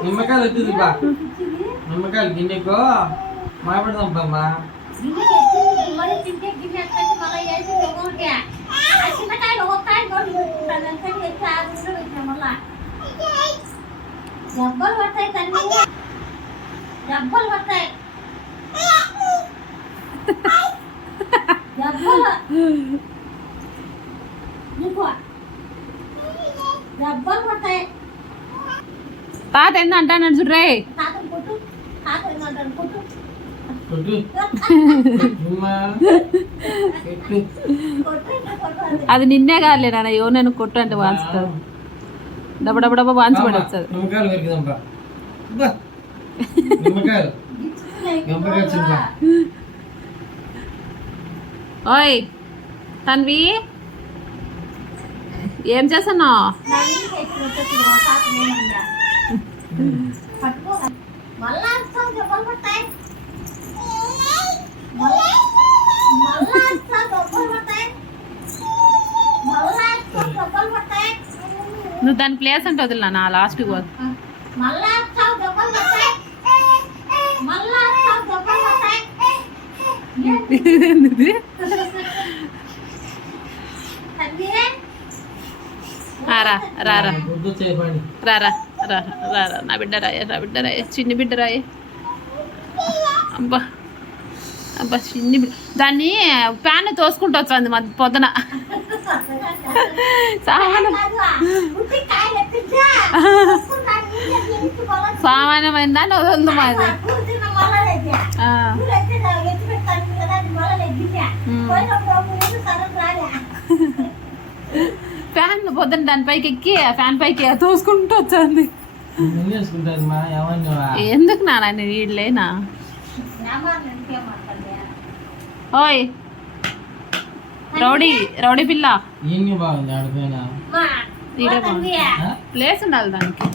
నిమ్మకాయలు వచ్చింది బా నిమ్మకాయలు గిన్నెకు మాట్లాడదాం బామ్మా డబ్బులు పడతాయి తల్లి డబ్బులు పడతాయి డబ్బులు డబ్బులు పడతాయి తాత ఏందంటాను చూడ్రే తాతను కొట్టు తాత ఏందంటాను కొట్టు అది నిన్నే కాదులే నాన్న ఎవరు నేను కొట్టు అంటే వాంచుతావు డబ్బా డబ్బా డబ్బా వాంచి పడేస్తుంది ఓయ్ తన్వి ఏం చేస్తున్నావు నువ్వు దాని ప్లేస్ అంటే వదిలినా నా లాస్ట్కి పోదు రారా రారా రారా రారా నా బిడ్డ రాయ నా బిడ్డ రాయ చిన్ని బిడ్డ రాయ అబ్బా అబ్బా చిన్ని బిడ్డ దాన్ని ప్యాన్ తోసుకుంటూ వచ్చింది మా పొద్దున సామాన్యమైందా వదలదు మాది ఫ్యాన్ పొద్దున దానిపైకి ఎక్కి ఫ్యాన్ పైకి తోసుకుంటూ వచ్చింది ఎందుకు నాన్న వీళ్ళేనా ఓయ్ రౌడీ రౌడీ పిల్ల ప్లేస్ ఉండాలి దానికి